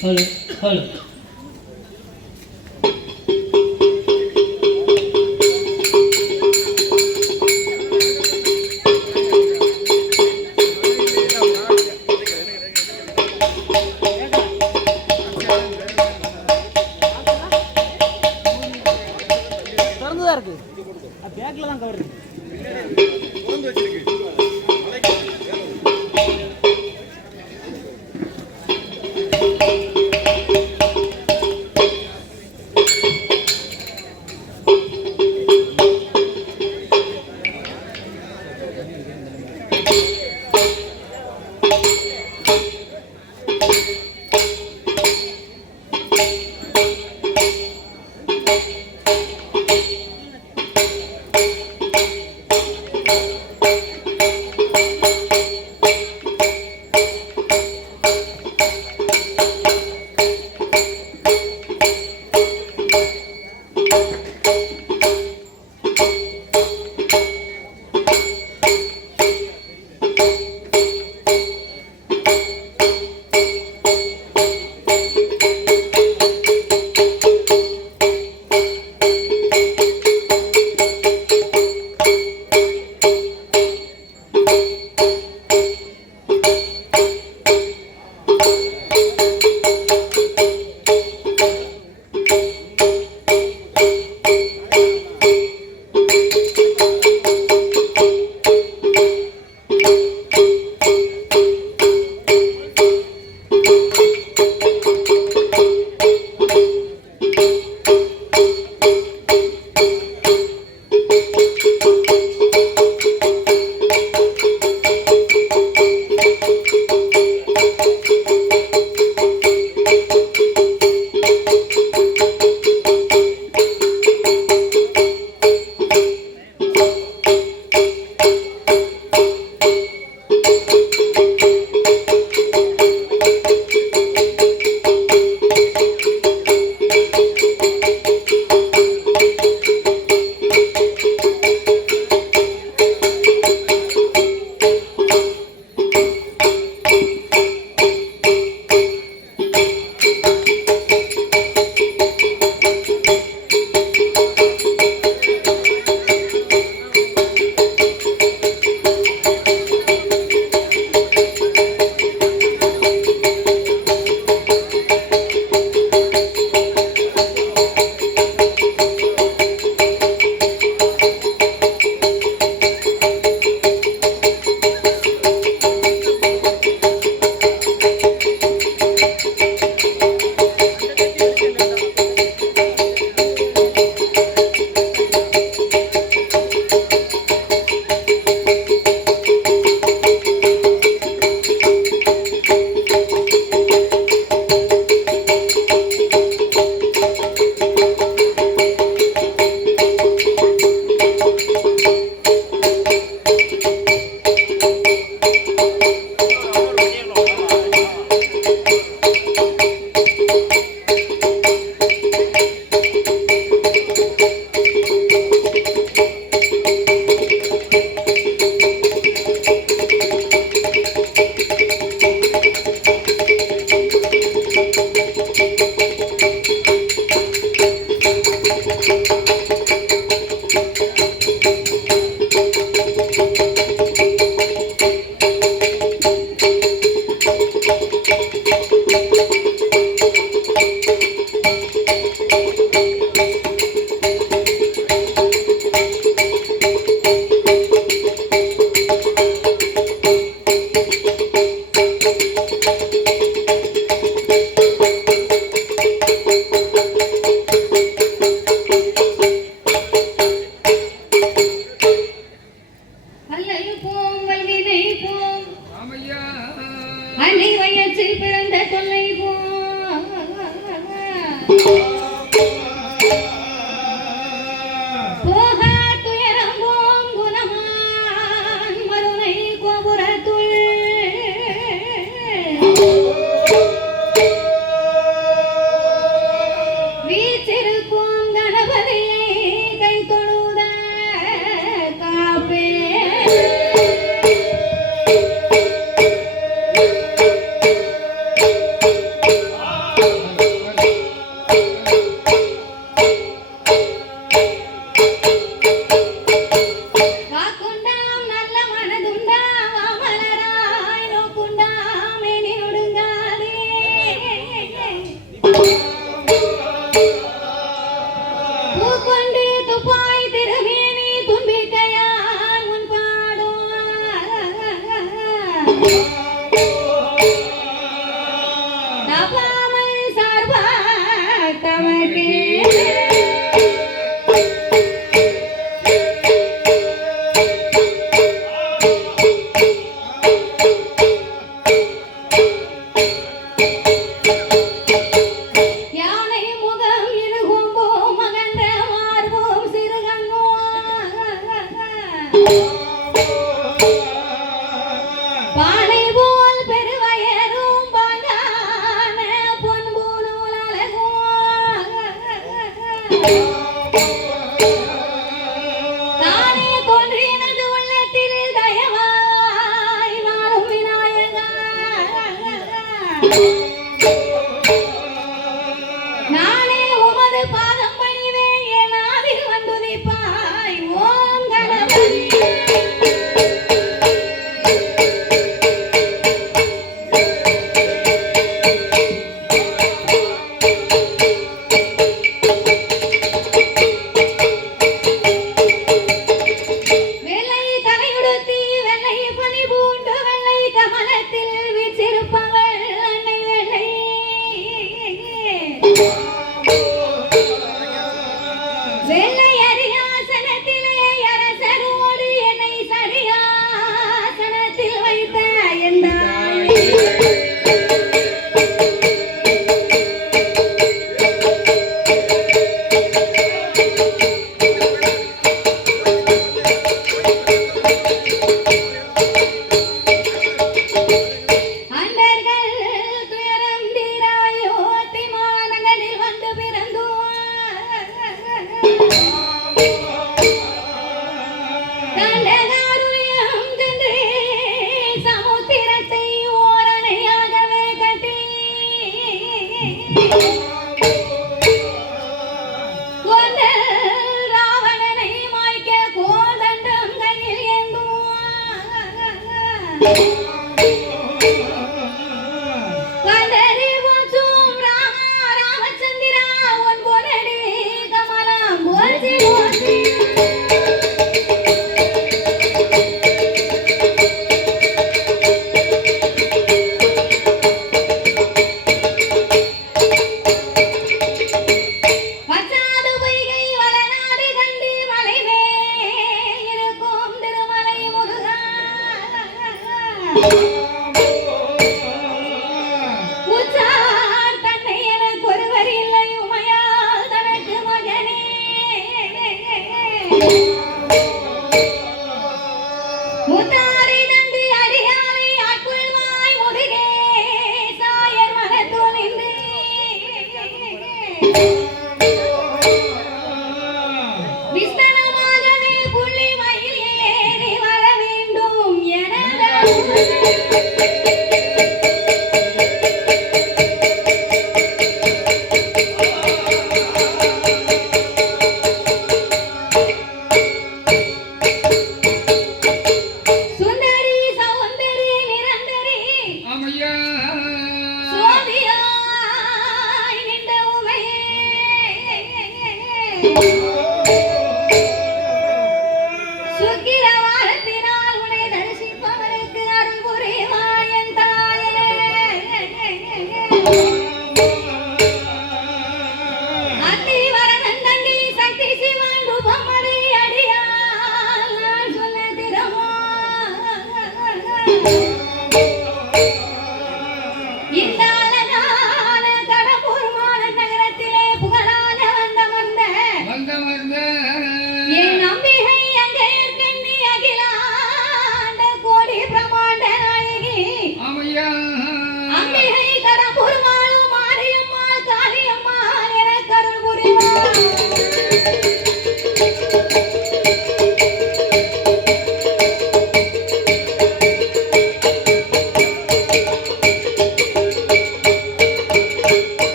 Hello hello திறந்துதான் இருக்கு. பேக்ல தான் கவர் இருக்கு. பானை போல் பெருவயரும் பாங்கான பொன்புனூல் அழகும் தானே தோன்றினது உள்ளத்தில் தயவாய் வாழும் விநாயகா நானே உமது பாதம் பணிவேன் என் ஆவில் வந்துதிப்பாய் ஓம் கணபதி வெள்ளை தலையுடுத்தி வெள்ளை பனி பூண்டு வெள்ளை கமலத்தில் வீற்றிருப்பவள் அன்னை வெள்ளை வெள்ளை அரியாசனத்திலே அரசரோடு என்னை சரியாசனத்தில் வைத்த எந்தாய் அண்டர்கள் துயரம் தீராயோ திமானங்களில் வந்து பிறந்தோ தண்டகாருயம் சென்று சமுத்திரத்தை ஓரணையாகவே கட்டி கொண்டல் ராவணனை மாய்க்க கோதண்டம் கையில் ஏந்துவான் வந்தரி போச்சும் ராமா ராமச்சந்திரா உன் பொன்னடி கமலம் போற்றி போற்றி பச்சாது பொய்கை வளநாடு கண்டு மலைவே இருக்கும் திருமலை முருகா உச்சார் தன்னை எனக்கு ஒருவர் இல்லை உமையால் தனக்கு மகனே முத்தாரை தந்து அடியாரை ஆட்கொள்வாய் முருகே சாயர் மனத்தோ நின்று விஸ்தனமாகவே புள்ளி மயில் ஏறி வர வேண்டும் என சுந்தரி சௌந்தரி நிரந்தரி சோதியாய் நின்ற உமையே சுக்கிரவாரத்தினால் உன்னை தரிசிப்பவருக்கு அருள் புரிவாய் என் தாயே அத்தி வரதன் தங்கி சக்தி சிவன் ரூபமடி அடியால் நான் சொன்ன திறமோ இந்த அழகான கடம்பூர் மாநகரத்திலே புகழாக வந்த என் நம்பிகை அங்கே இருக்கெண்ணி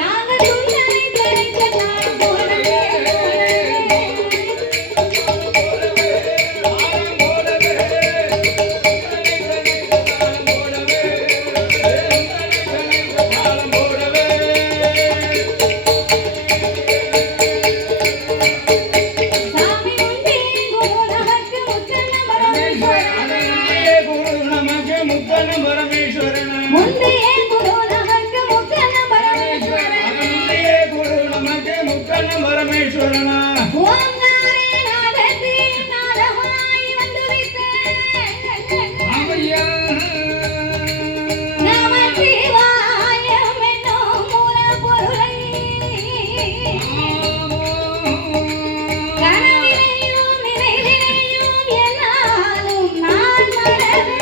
நாங்கள் துள்ளனை தழைத்த தாரம் போலவே சாமி உண்டே குரு நமக்கு முத்தன பரமேஸ்வரன் முந்தே குரு நமக்கு முத்தன பரமேஸ்வரன் ஓங்காரே நாதத்தே நாதமாய் வந்துவிட்டேன் நம சிவாயம் என்னும் மூலப்பொருளை கனவினையும் நினைவினையும் என்னாலும் நான் மறவேன்.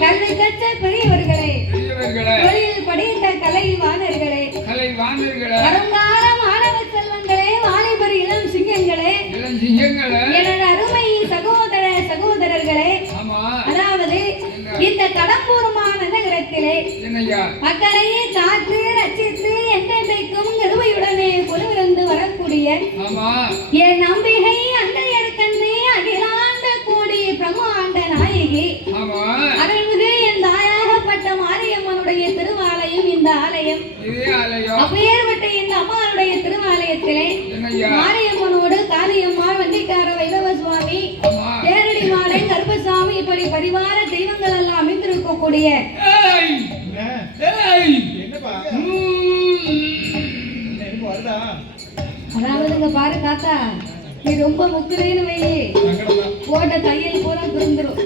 கல்வி கற்ற பெரியவர்களே, தொழில் படித்த கலைவாணர்களே, வருங்கால மாணவ செல்வங்களே, வாலிபர் இளம் சிங்கங்களே, எனது அருமை சகோதர சகோதரர்களே, அதாவது இந்த கடம்பூர் மாநகரத்திலே மக்களையே காத்து ரட்சித்து என்றென்றைக்கும் கருவையுடனே கொலுவிருந்து வரக்கூடிய என் நம்பிகை அங்கையர்கண்ணே அகிலாண்ட கோடி பிரம்மாண்ட நாயகி அருள்மிகு என் தாயாகப்பட்ட மாரியம்மனுடைய திருவாலயம் இந்த ஆலயம். அப்பேற்பட்ட இந்த அம்மாளுடைய திருவாலயத்திலே மாரியம்மனோடு காளியம்மாள், வண்டிக்கார வைரவ சுவாமி, தேரடி மாலை, கருப்பசாமி, இப்படி பரிவார தெய்வங்கள் எல்லாம் அமைந்திருக்கக்கூடிய அதாவதுங்க பாரு தாத்தா, நீ ரொம்ப முக்குறேன்னு வையே, போட்ட தையல் பூரா பிறந்துரும்.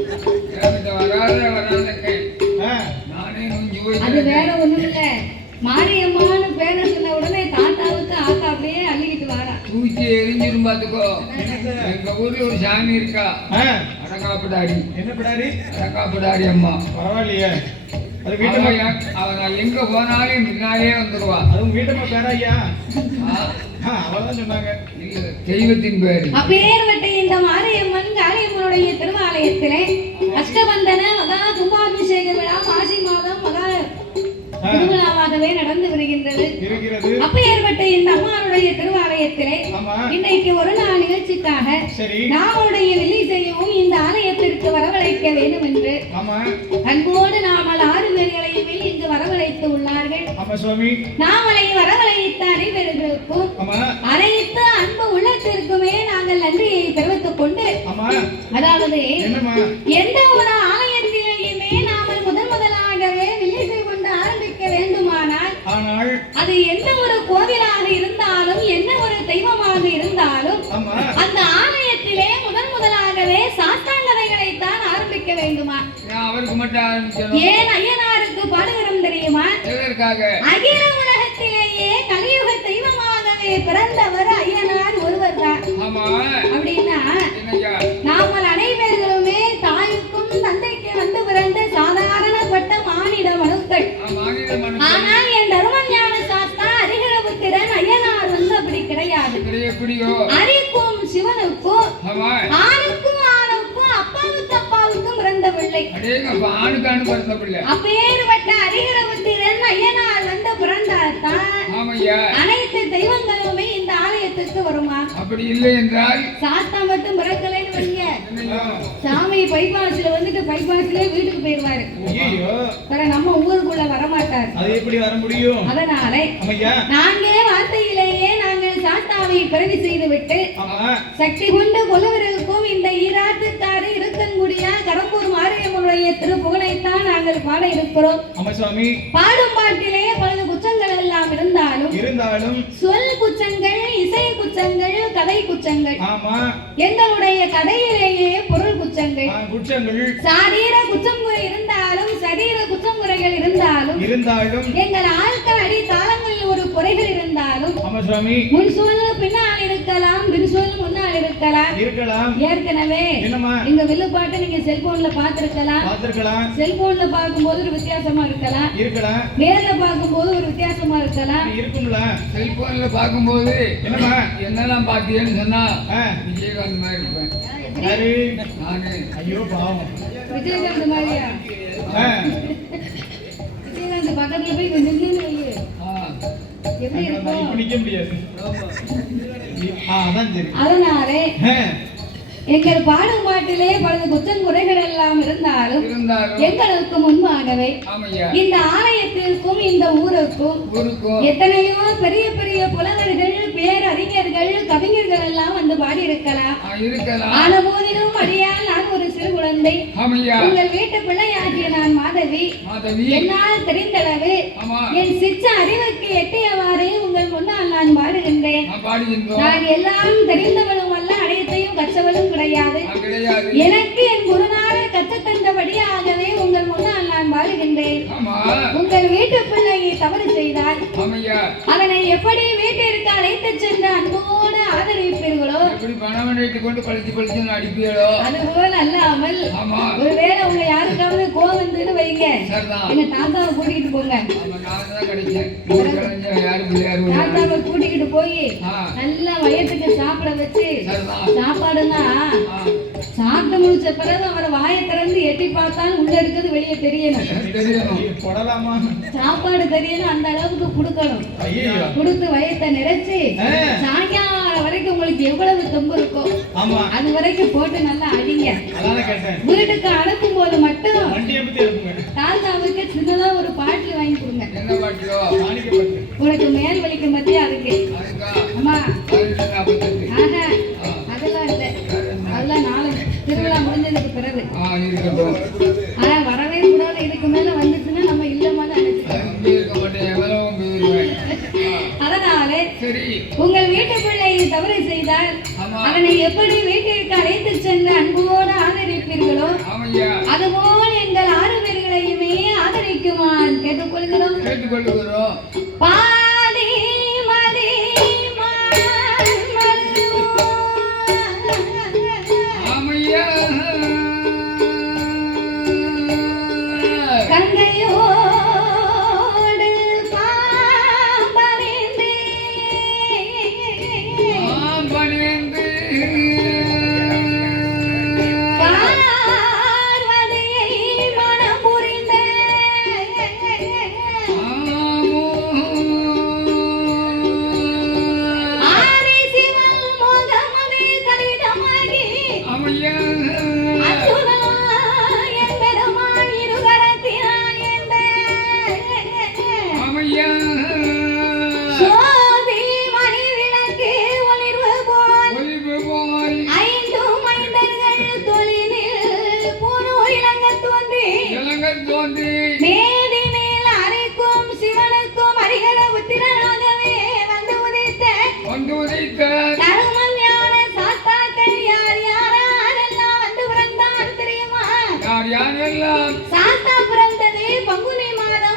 அது வேற ஒண்ணும் இல்ல, மாரியம்மான்னு பேரை சொன்ன உடனே தாத்தாவுக்கு ஆத்தா அப்படியே அள்ளிக்கிட்டு வாரா. தூக்கி எரிஞ்சிரும் பாத்துக்கோ. எங்க ஊர்ல ஒரு சாமி இருக்கா, அடங்காப்படாரி. என்ன படாரி? அடங்காப்படாரி அம்மா. பரவாயில்லையே. அது வீட்டம்மா. அவன் எங்க போனாலும் பின்னாலே வந்துருவா. அது வீட்டம்மா பேரா ஐயா? அவதான் சொன்னாங்க. தெய்வத்தின் பேரு. அப்பேற்பட்ட இந்த மாரியம்மன் காளியம்மனுடைய திருவாலயத்திலே அஷ்டபந்தன மகா கும்பாபிஷேக விழா மாசி மாதம் மகா திருவிழாவாகவே நடந்து வருகின்றது. அப்பேற்பட்ட இந்த அம்மாவுடைய திருவாலயத்திலே இன்னைக்கு ஒரு நாள் நிகழ்ச்சிக்காக நாமுடைய வெள்ளி செய்யவும் இந்த ஆலயத்திற்கு வரவழைக்க வேண்டும் என்று அன்போடு நாமல் 6 பேர்களையுமே இங்கு வரவழைத்து உள்ளார்கள். நாமளை வரவழைத்த அனைவர்களுக்கும் அனைத்து அன்பு உள்ளத்திற்குமே நாங்கள் நன்றியை தெரிவித்துக் கொண்டு, அதாவது எந்த ஒரு ஆலயத்திலேயுமே நாமல் முதலாகவே வெள்ளி செய் கொண்டு ஆரம்பிக்க வேண்டுமானால் அது எந்த ஒரு கோவிலாக இருந்தாலும் என்ன ஒரு தெய்வமாக இருந்தாலும் அந்த ஆலயத்திலே முதலாகவே சாஸ்தாங்கதைகளைத்தான் ஆரம்பிக்க வேண்டுமா? அவருக்கு மட்டும் ஏன் ஐயனா பாடுகிறோம் தெரியுமா? எதற்காக? அகில உலகத்திலேயே கலியுக தெய்வமாகவே பிறந்தவர் ஐயனார் ஒருவர் தான். ஆமா. அப்படின்னா என்னய்யா? நாமல் அனைவர்களுமே தாய்க்கும் தந்தைக்கு வந்து பிறந்த சாதாரணப்பட்ட மானிட மனுக்கள். மாநில மனுஷன். ஆனால் என் தர்மஞான சாஸ்தா ஹரிஹரபுத்திரன் ஐயனார் வந்து அப்படி கிடையாது. எப்படியோ? ஹரிக்கும் சிவனுக்கும் ஆமா. ஆணுக்கும் ஆணுக்கும் அப்பாவுக்கு அப்பாவுக்கும் பிறந்த பிள்ளை. அடேங்கப்பா, ஆணுக்கு ஆணு பிறந்த பிள்ளை. அப்பேற்பட்ட ஹரிஹரபுத்திரன் ஐயனார் வந்து பிறந்தால்தான் ஆமையா. அனைத்து தெய்வங்களுமே இந்த ஆலயத்துக்கு வருமா? அப்படி இல்லை என்றால் சாஸ்தா மட்டும் பிறக்கலைன்னு வைங்க, சாமி பைபாஸ்ல வந்துட்டு பைபாஸ்லயே வீட்டுக்கு போயிருவாரு. வேற நம்ம ஊருக்குள்ள வரமாட்டார். அது எப்படி வர முடியும்? அதனால நான்கே வார்த்தையிலேயே நாங்கள் சாஸ்தாவை பிறவி செய்து விட்டு சக்தி கொண்டு கொலுவருக்கும் இந்த ஈராத்துக்காரு இருக்கன்குடியா கடம்பூர் மாரியம்மனுடைய திருப்புகழைத்தான் நாங்கள் பாட இருக்கிறோம். பாடும் பாட்டிலே பல குச்சங்கள் எல்லாம் இருந்தாலும் சொல் குச்சங்கள், இசை குச்சங்கள், கதை குச்சங்கள். எங்களுடைய கதையிலேயே பொருள் குச்சங்கள். சாரீர குச்சம் இருந்தாலும் சரீர குச்சம் குறைகள் இருந்தாலும் எங்கள் ஆட்கள் அடி தாளங்களில் ஒரு குறைகள் இருந்தாலும் முன் சொல் பின்னால் இருக்கலாம், பின் சொல் முன்னால் இருக்கலாம். ஏற்கனவே எங்க வில்லுப்பாட்டை நீங்க செல்போன்ல பார்த்திருக்கலாம். செல்போன்ல பார்க்கும்போது ஒரு வித்தியாசமா இருக்கலாம், நேர்ல பார்க்கும்போது ஒரு வித்தியாசமா இருக்கலாம். செல்போன்ல பார்க்கும்போது என்னெல்லாம் பாத்தீங்கன்னு சொன்னா விஜயகாந்த் மாதிரி இருப்பேன். ஐயோ பாவம், விஜயகாந்த் மாதிரியா? விஜயகாந்த் பக்கத்துல போய் நின்று எப்படி இருக்கும்? நிக்க முடியாது. அதனாலே எங்கள் பாடும் பாட்டிலே பல குற்றம் குறைகள் எல்லாம் இருந்தாலும் எங்களுக்கு முன்பாகவே இந்த ஆலயத்திற்கும் இந்த ஊருக்கும் எத்தனையோ பெரிய பெரிய புலவர்கள், பேரறிஞர்கள், கவிஞர்கள் எல்லாம் வந்து பாடி இருக்கலாம். ஆன போதிலும் அடியால் நான் ஒரு சிறு குழந்தை, உங்கள் வீட்டு பிள்ளையாகிய நான் மாதவி. என்னால் தெரிந்தளவு என் சிச்ச அறிவுக்கு எட்டியவாறே உங்கள் முன்னால் நான் பாடுகின்றேன். நான் எல்லாம் தெரிந்தவளும் அல்ல, அனைத்தையும் கற்றவளும் கிடையாது. எனக்கு என் குருநாதர் கற்றுத்தந்தபடியாகவே உங்கள் முன்னால் நான் பாடுகின்றேன். உங்கள் வீட்டு பிள்ளையை தவறு செய்தால் அதனை எப்படி வீட்டிற்கு அழைத்து சென்று அன்போடு ஆதரிப்பீர்களோ, அதுபோல் அல்லாமல் ஒருவேளை உங்க யாருக்காவது கோவம் வந்துன்னு வைங்க, எங்க தாத்தாவை கூட்டிகிட்டு போங்க. தாத்தாவை கூட்டிகிட்டு போய் நல்லா வயத்துக்கு சாப்பிட வச்சு, சாப்பாடுன்னா சாப்பிட்டு முடிச்ச பிறகு அவரை வாயை திறந்து எட்டி பார்த்தாலும் உள்ள இருக்கிறது வெளியே தெரியணும். சாப்பாடு தெரியணும், அந்த அளவுக்கு கொடுக்கணும். கொடுத்து வயத்தை நிறைச்சு சாயங்காலம் வரைக்கும் உங்களுக்கு எவ்வளவு தெம்பு இருக்கோ அது வரைக்கும் போட்டு நல்லா அடிங்க. வீட்டுக்கு அனுப்பும் போது மட்டும் தாத்தாவுக்கு சின்னதா ஒரு பாட்டில் வாங்கி கொடுங்க. உனக்கு மேல் வலிக்க மத்திய அதுக்கு. ஆமா, அதெல்லாம் இல்லை, அதெல்லாம் நாளைக்கு திருவிழா முடிஞ்சதுக்கு பிறகு. ஆனா வரவே கூடாது, இதுக்கு மேல வந்துச்சுன்னா நம்ம இல்லமா அதனால உங்கள் வீட்டு பிள்ளையை தவறு செய்தால் அதனை எப்படி வீட்டிற்கு அழைத்து சென்று அன்போடு ஆதரிப்பீர்களோ அதுபோல் எங்கள் 6 பேர்களையுமே ஆதரிக்குமாறு கேட்டுக்கொள்கிறோம். பாதி மதி சாஸ்தா பிறந்தது பங்குனி மாதம்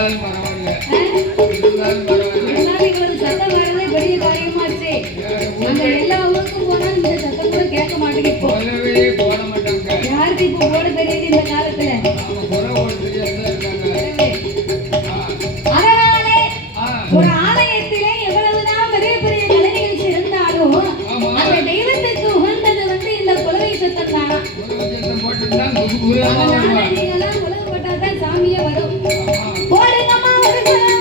இருந்தாலும் பரவாயில்ல இருந்தாலும் பரவாயில்ல அதனால இவ்வளவு சத்தம் வர்றதே பெரிய காரியமாச்சு. அங்க எல்லா ஊருக்கும் போனா இந்த சத்தம் கூட கேட்க மாட்டேங்குது இப்போ. போடவே போட மாட்டாங்க. யாருக்கு இப்போ போட தெரியுது இந்த காலத்துல? அவங்க குறை ஓட தெரியாத இருக்காங்க. அதனாலே ஒரு ஆலயத்திலே எவ்வளவுதான் பெரிய பெரிய கலை நிகழ்ச்சி இருந்தாலும் அந்த தெய்வத்துக்கு உகந்தது வந்து இந்த குலவை சத்தம் தானா. சத்தம் போட்டுதான் குரு அதனால நீங்க எல்லாம் குலவை போட்டாதான் சாமியே வரும். போடுங்கம்மா ஒரு குலவை.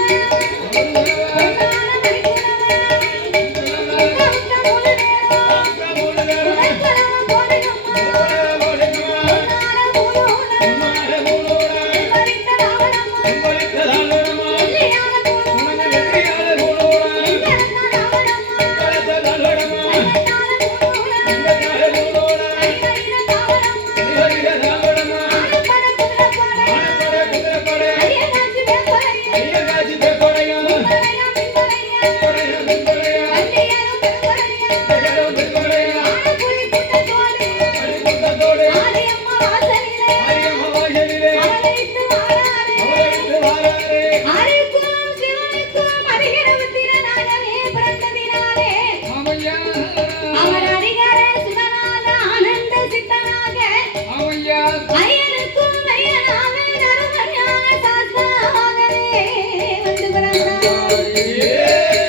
Yeah.